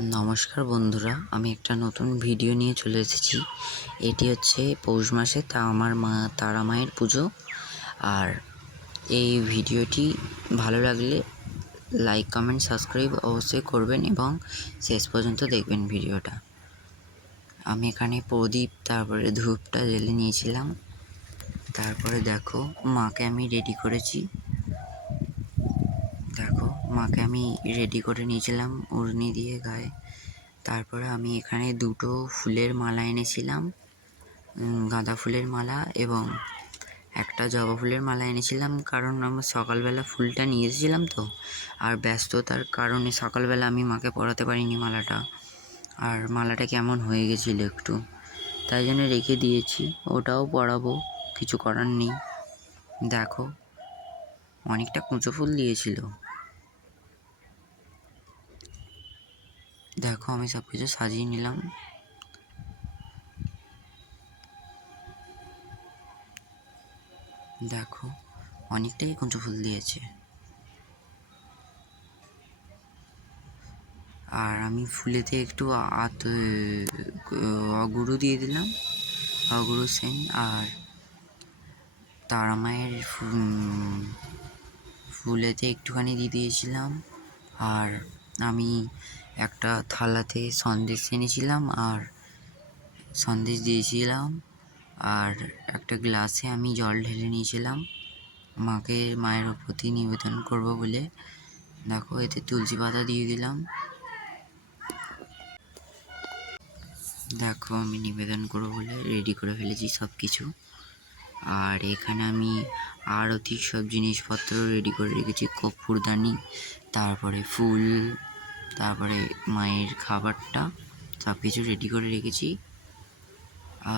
নমস্কার বন্ধুরা, আমি একটা নতুন ভিডিও নিয়ে চলে এসেছি। এটি হচ্ছে পৌষ মাসে তা আমার মা, তারা মায়ের পুজো। আর এই ভিডিওটি ভালো লাগলে লাইক, কমেন্ট, সাবস্ক্রাইব অবশ্যই করবেন এবং শেষ পর্যন্ত দেখবেন ভিডিওটা। আমি এখানে প্রদীপ, তারপরে ধূপটা জ্বেলে নিয়েছিলাম। তারপরে দেখো, মাকে আমি রেডি করেছি। মাকে আমি রেডি করে নিয়েছিলাম উড়নি দিয়ে গায়ে। তারপরে আমি এখানে দুটো ফুলের মালা এনেছিলাম গাঁদা ফুলের মালা এবং একটা জবা ফুলের মালা এনেছিলাম কারণ আমার সকালবেলা ফুলটা নিয়ে এসেছিলাম তো, আর ব্যস্ততার কারণে সকালবেলা আমি মাকে পরাতে পারিনি মালাটা। আর মালাটা কেমন হয়ে গেছিল একটু, তাই জন্য রেখে দিয়েছি, ওটাও পরাবো কিছু করার নেই। দেখো, অনেকটা কুঁচো ফুল দিয়েছিল। দেখো, আমি সব কিছু সাজিয়ে নিলাম। দেখো, অনেকটাই কুঁচো ফুল দিয়েছে। আর আমি ফুলেতে একটু আত অগুরু দিয়ে দিলাম অগুরু সেন আর তারা মায়ের ফুলেতে একটুখানি দিয়ে দিয়েছিলাম। আর আমি একটা থালাতে সন্দেশ এনেছিলাম আর সন্দেশ দিয়েছিলাম আর একটা গ্লাসে আমি জল ঢেলে নিয়েছিলাম। মাকে, মায়ের প্রতি নিবেদন করব বলে। দেখো, এতে তুলসী পাতা দিয়ে দিলাম। দেখো, আমি নিবেদন করব বলে রেডি করে ফেলেছি সব কিছু আর এখানে আমি আরতি সব জিনিসপত্র রেডি করে রেখেছি। কর্পূরদানি তারপরে ফুল তারপরে মায়ের খাবারটা সব কিছু রেডি করে রেখেছি।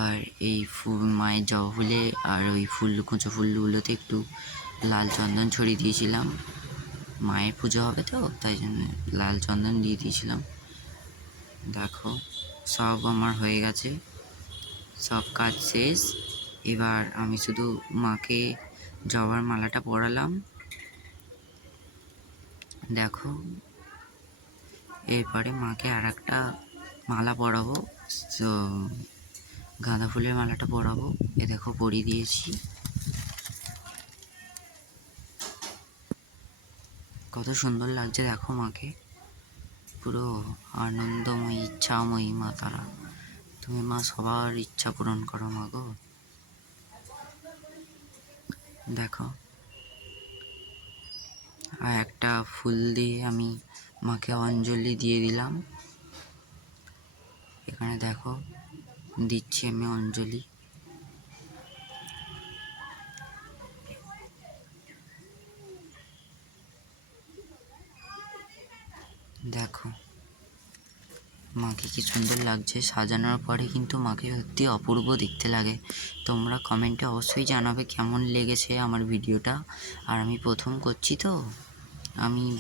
আর এই ফুল, মায়ের জবা ফুলে আর ওই ফুল, কুঁচো ফুলগুলোতে একটু লাল চন্দন ছড়িয়ে দিয়েছিলাম। মায়ের পুজো হবে তো, তাই জন্য লাল চন্দন দিয়ে দিয়েছিলাম। দেখো, সব আমার হয়ে গেছে। সব কাজ শেষ। এবার আমি শুধু মাকে জবার মালাটা পরালাম। দেখো এরপরে মাকে আর একটা মালা পরাবো, তো গাঁদা ফুলের মালাটা পরাবো। এ দেখো, পরিয়ে দিয়েছি। কত সুন্দর লাগছে দেখো মাকে। পুরো আনন্দময়ী, ইচ্ছাময়ী মা তারা। তুমি মা, সবার ইচ্ছা পূরণ করো মা গো। দেখো। আর একটা ফুল দিয়ে আমি মাকে অঞ্জলি দিয়ে দিলাম। এখানে দেখো, দিচ্ছি আমি অঞ্জলি। দেখো, মাকে কি সুন্দর লাগছে। সাজানোর পরে কিন্তু মাকে সত্যি অপূর্ব দেখতে লাগে। তোমরা কমেন্টে অবশ্যই জানাবে কেমন লেগেছে আমার ভিডিওটা। আর আমি প্রথম করছি তো। আমি,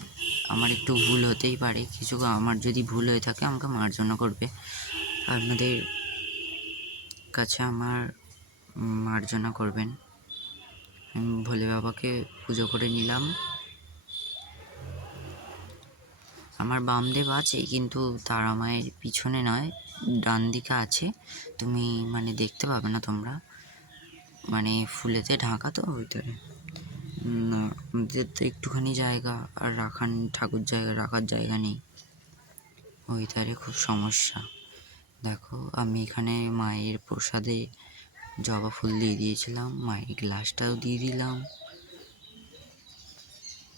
আমার একটু ভুল হতেই পারে। কিছু আমার যদি ভুল হয়ে থাকে, আমাকে মার্জনা করবে। আপনাদের কাছে আমার মার্জনা করবেন। আমি ভোলে বাবাকে পুজো করে নিলাম। আমার বামদেব আছে, কিন্তু তারা মায়ের পিছনে নয়, ডান দিকে আছে। তুমি মানে দেখতে পাবে না তোমরা। মানে ফুলেতে ঢাকা তো না আমাদের তো একটুখানি জায়গা আর রাখান, ঠাকুর জায়গা, রাখার জায়গা নেই। ওই তারে খুব সমস্যা। দেখো, আমি এখানে মায়ের প্রসাদে জবা ফুল দিয়ে দিয়েছিলাম, মায়ের গ্লাসটাও দিয়ে দিলাম।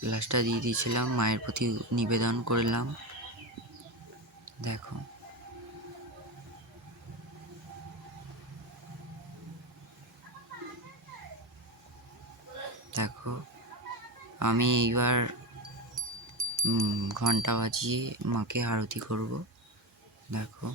গ্লাসটা দিয়ে দিয়েছিলাম, মায়ের প্রতি নিবেদন করলাম। দেখো দেখো আমি এইবার ঘণ্টা বাজিয়ে মাকে আরতি করব। দেখো।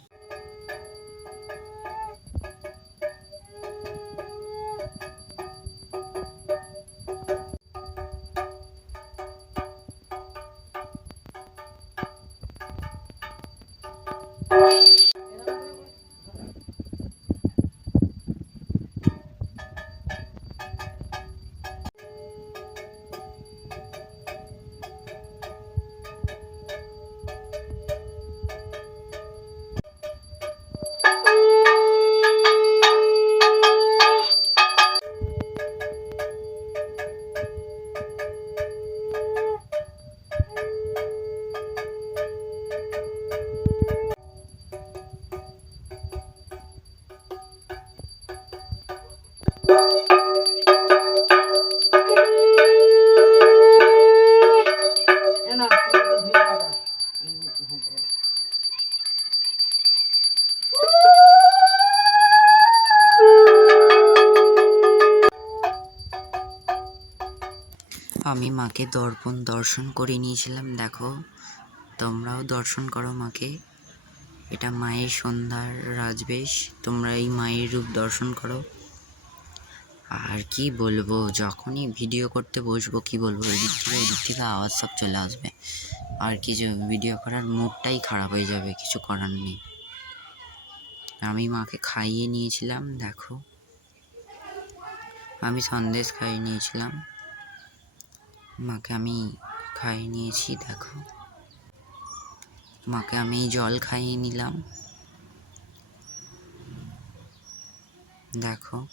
আমি মাকে দর্পণ দর্শন করে নিয়েছিলাম, দেখো। তোমরাও দর্শন করো মাকে। এটা মায়ের সন্ধ্যার রাজবেশ, তোমরা এই মায়ের রূপ দর্শন করো। আর কি বলব, যখনই ভিডিও করতে বসবো, কি বলব, এদিক থেকে ওদিক থেকে আওয়াজ সব চলে আসবে। আর কিছু ভিডিও করার মুডটাই খারাপ হয়ে যাবে, কিছু করার নেই। আমি মাকে খাইয়ে নিয়েছিলাম, দেখো। আমি সন্দেশ খাইয়ে নিয়েছিলাম। মাকে আমি খাইয়ে নিয়েছি, দেখো। মাকে আমি জল খাইয়ে নিলাম। দেখো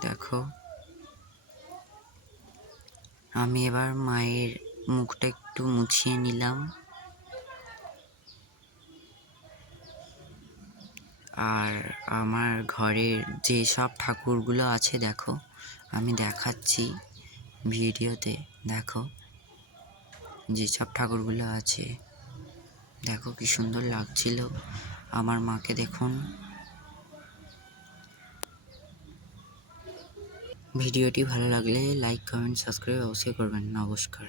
দেখো আমি এবার মায়ের মুখটা একটু মুছিয়ে নিলাম। আর আমার ঘরের যে সব ঠাকুরগুলো আছে, দেখো, আমি দেখাচ্ছি ভিডিওতে। দেখো, যে সব ঠাকুরগুলো আছে, দেখো কি সুন্দর লাগছিল। আমার মাকে দেখুন। ভিডিওটি ভালো লাগলে লাইক কমেন্ট সাবস্ক্রাইব অবশ্যই করবেন। নমস্কার।